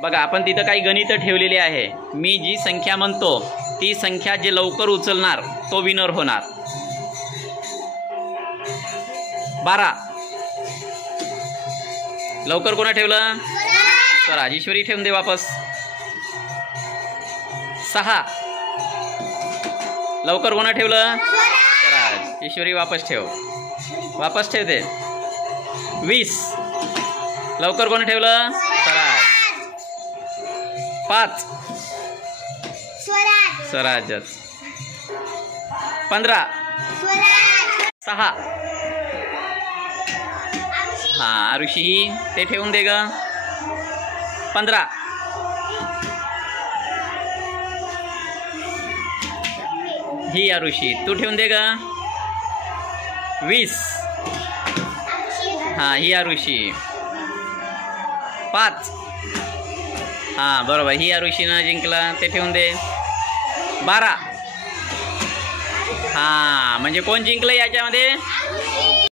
बघा आपण तिथं काही गणित ठेवलेली आहे। मी जी संख्या म्हणतो ती संख्या जे लवकर उचलणार तो विनर होणार। 12 लवकर कोणा ठेवलं? तर राजेश्वरी ठेवून दे वापस। 6 लवकर कोणा ठेवलं? तर राजेश्वरी वापस ठेव, वापस ठेव दे। 20 लवकर कोणा ठेवलं? तर 5 स्वराजच। 15 6 हाँ ऋषी ते ठेवून दे ग। 15 ही ऋषी तू ठेवून दे ग। 20 हाँ ही ऋषी। 5 हाँ बरोबर ही ऋषीनं जिंकला ते ठेवून दे। 12 हाँ म्हणजे कोण जिंकलं याच्यामध्ये?